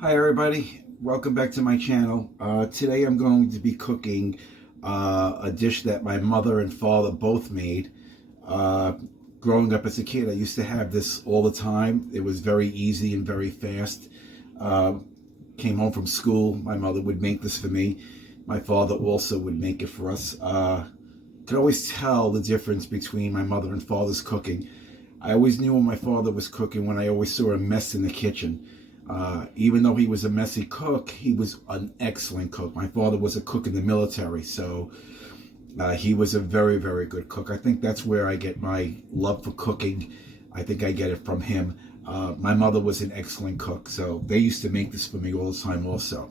Hi everybody, welcome back to my channel. Today I'm going to be cooking a dish that my mother and father both made. Uh, Growing up as a kid, I used to have this all the time. It was very easy and very fast. Uh, Came home from school, my mother would make this for me. My father also would make it for us. Could always tell the difference between my mother and father's cooking. I always knew when my father was cooking when I always saw a mess in the kitchen. Even though he was a messy cook, he was an excellent cook. My father was a cook in the military, so he was a very, very good cook. I think that's where I get my love for cooking. I think I get it from him. My mother was an excellent cook, so they used to make this for me all the time also.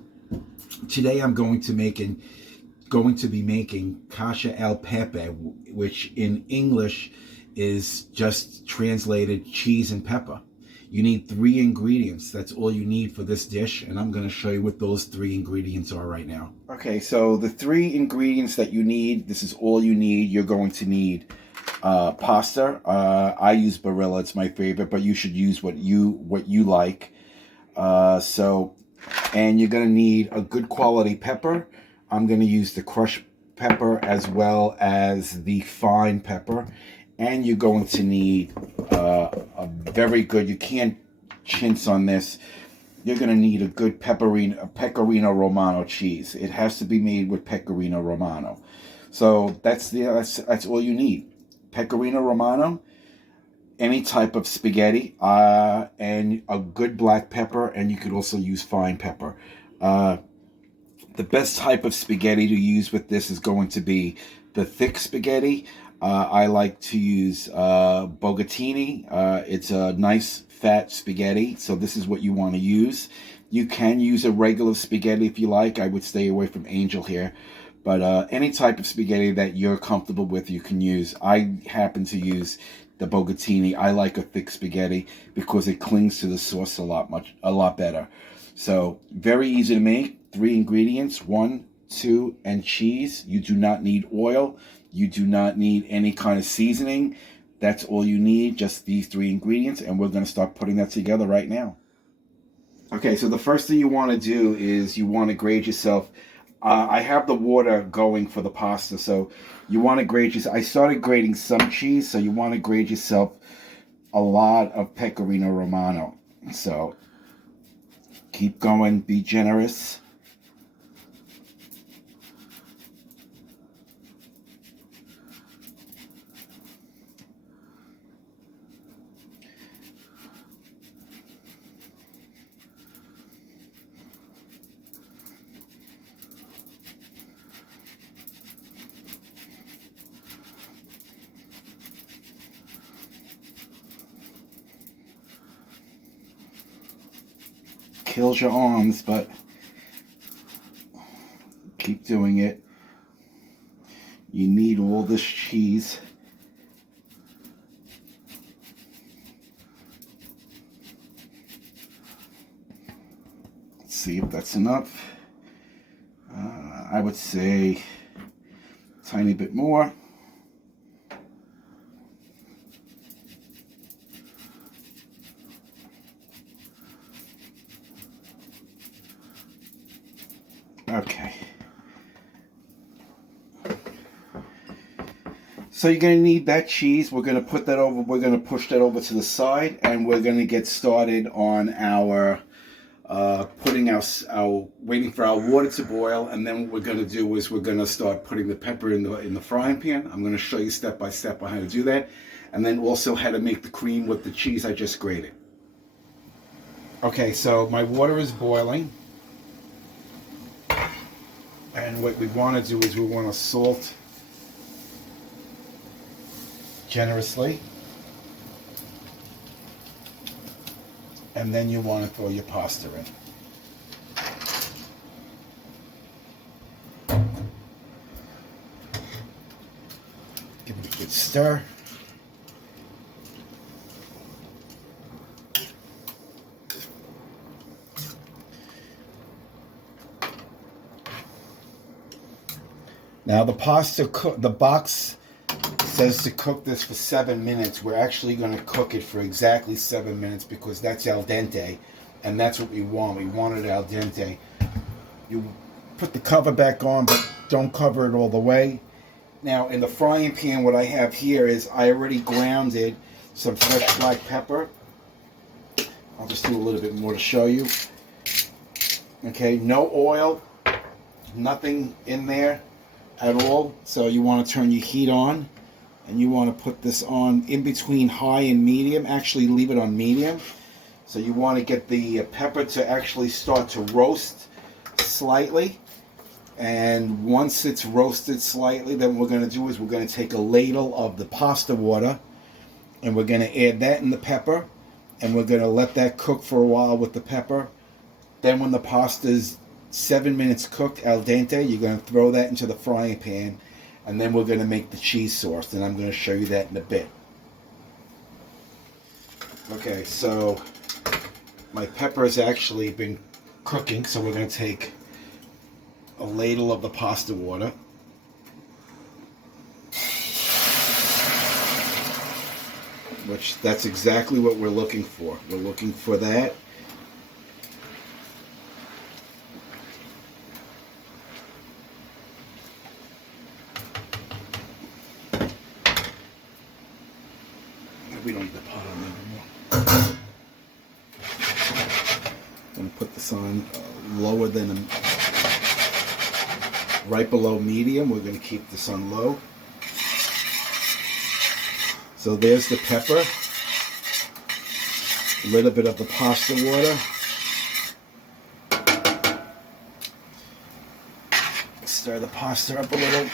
Today I'm going to be making cacio al pepe, which in English is just translated cheese and pepper. You need three ingredients. That's all you need for this dish, and I'm going to show you what those three ingredients are right now. Okay, so the three ingredients that you need, this is all you need. You're going to need pasta. I use Barilla, it's my favorite, but you should use what you like. And you're going to need a good quality pepper. I'm going to use the crushed pepper as well as the fine pepper. And you're going to need a very good, you can't chintz on this. You're going to need a good pecorino romano cheese. It has to be made with pecorino romano. So that's all you need. Pecorino romano, any type of spaghetti, and a good black pepper, and you could also use fine pepper. The best type of spaghetti to use with this is going to be the thick spaghetti. I like to use bogatini. It's a nice fat spaghetti, so this is what you want to use. You can use a regular spaghetti if you like. I would stay away from Angel here. But any type of spaghetti that you're comfortable with, you can use. I happen to use the bogatini. I like a thick spaghetti because it clings to the sauce a lot better. So very easy to make. Three ingredients: 1, 2, and cheese. You do not need oil. You do not need any kind of seasoning. That's all you need, just these three ingredients, and we're going to start putting that together right now. Okay, so the first thing you want to do is you want to grate yourself. I have the water going for the pasta, so you want to grate yourself. I started grating some cheese, so you want to grate yourself a lot of pecorino romano. So keep going, be generous. Kills your arms, but keep doing it. You need all this cheese. Let's see if that's enough. I would say a tiny bit more. Okay. So you're going to need that cheese. We're going to put that over. We're going to push that over to the side, and we're going to get started on our waiting for our water to boil. And then what we're going to do is we're going to start putting the pepper in the frying pan. I'm going to show you step by step on how to do that, and then also how to make the cream with the cheese I just grated. Okay, so my water is boiling. And what we want to do is we want to salt generously. And then you want to throw your pasta in. Give it a good stir. Now the box says to cook this for 7 minutes. We're actually going to cook it for exactly 7 minutes because that's al dente. And that's what we want. We want it al dente. You put the cover back on, but don't cover it all the way. Now, in the frying pan, what I have here is I already grounded some fresh black pepper. I'll just do a little bit more to show you. Okay, no oil, nothing in there at all. So you want to turn your heat on, and you want to put this on in between high and medium. Actually, leave it on medium. So you want to get the pepper to actually start to roast slightly. And once it's roasted slightly, then what we're going to do is we're going to take a ladle of the pasta water, and we're going to add that in the pepper, and we're going to let that cook for a while with the pepper. Then when the pasta is 7 minutes cooked al dente, you're going to throw that into the frying pan, and then we're going to make the cheese sauce, and I'm going to show you that in a bit. Okay, so my pepper has actually been cooking, so we're going to take a ladle of the pasta water. Which, that's exactly what we're looking for. We're looking for that. We don't need the pot on there anymore. I'm going to put this on lower than right below medium. We're going to keep this on low. So there's the pepper, a little bit of the pasta water. Stir the pasta up a little.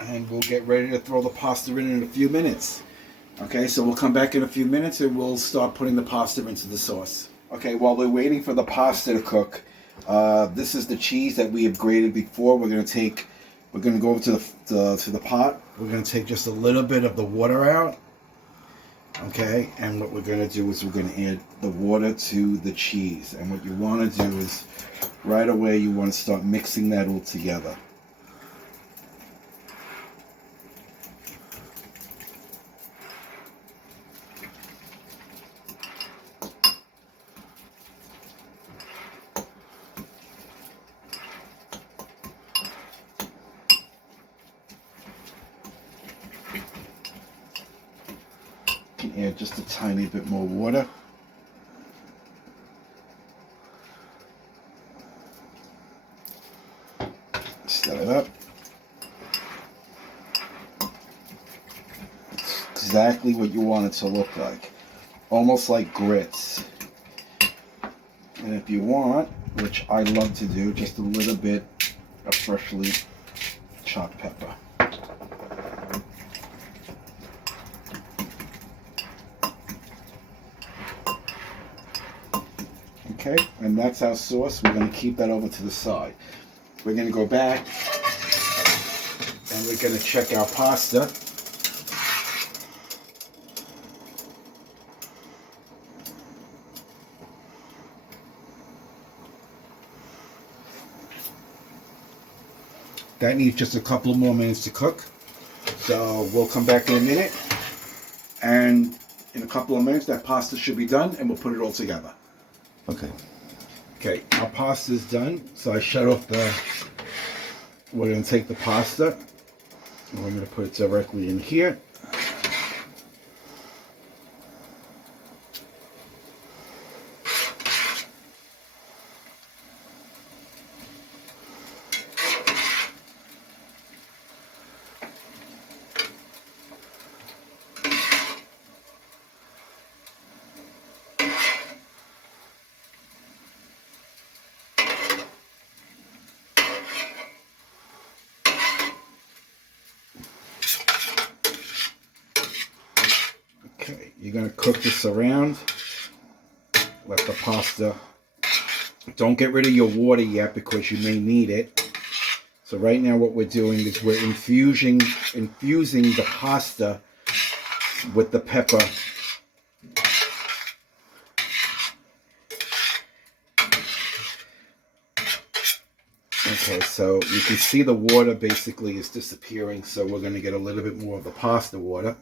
And we'll get ready to throw the pasta in a few minutes. Okay, so we'll come back in a few minutes and we'll start putting the pasta into the sauce. Okay, while we're waiting for the pasta to cook, this is the cheese that we have grated before. We're going to go over to the pot. We're going to take just a little bit of the water out. Okay, and what we're going to do is we're going to add the water to the cheese. And what you want to do is right away you want to start mixing that all together. Add just a tiny bit more water. Stir it up. It's exactly what you want it to look like. Almost like grits. And if you want, which I love to do, just a little bit of freshly chopped pepper. Okay, and that's our sauce. We're going to keep that over to the side. We're going to go back and we're going to check our pasta. That needs just a couple of more minutes to cook. So we'll come back in a minute, and in a couple of minutes that pasta should be done, and we'll put it all together. Okay, our pasta is done. So I shut off we're going to take the pasta, and we're going to put it directly in here. Okay, you're going to cook this around. Let the pasta, don't get rid of your water yet because you may need it. So right now what we're doing is we're infusing the pasta with the pepper. Okay, so you can see the water basically is disappearing, so we're going to get a little bit more of the pasta water.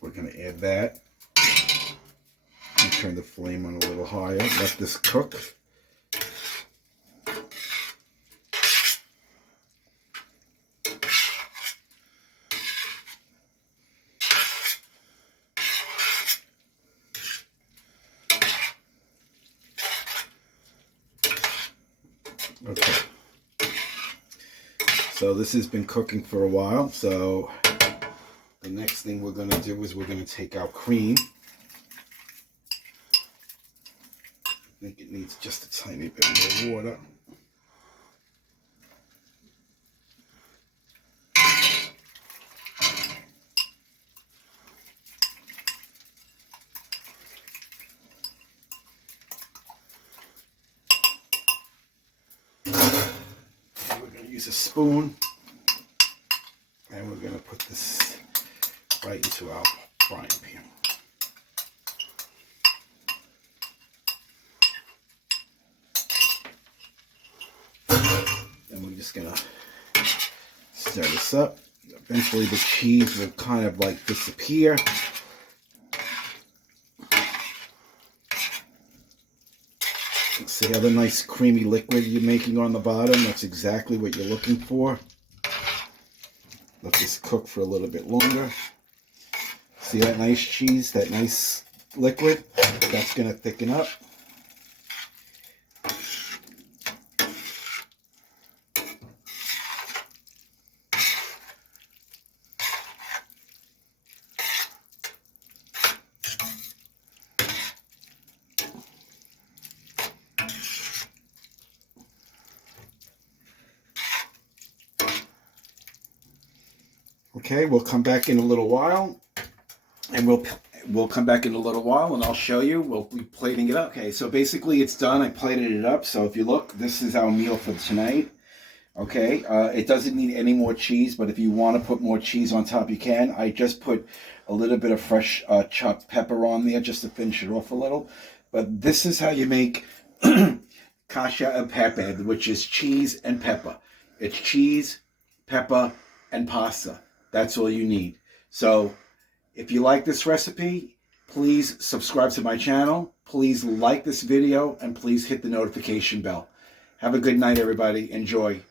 We're going to add that. And turn the flame on a little higher. Let this cook. Okay. So this has been cooking for a while. So the next thing we're going to do is we're going to take our cream. I think it needs just a tiny bit more water. We're going to use a spoon, and we're going to put this right into our frying pan. And we're just going to stir this up. Eventually the cheese will kind of like disappear. See how the nice creamy liquid you're making on the bottom? That's exactly what you're looking for. Let this cook for a little bit longer. See that nice cheese, that nice liquid? That's going to thicken up. Okay, we'll come back in a little while, and we'll come back in a little while, and I'll show you. We'll be plating it up. Okay, so basically it's done. I plated it up. So if you look, this is our meal for tonight. Okay, it doesn't need any more cheese, but if you want to put more cheese on top, you can. I just put a little bit of fresh chopped pepper on there just to finish it off a little. But this is how you make Cacio and pepe, which is cheese and pepper. It's cheese, pepper, and pasta. That's all you need. So if you like this recipe, please subscribe to my channel. Please like this video, and please hit the notification bell. Have a good night, everybody. Enjoy.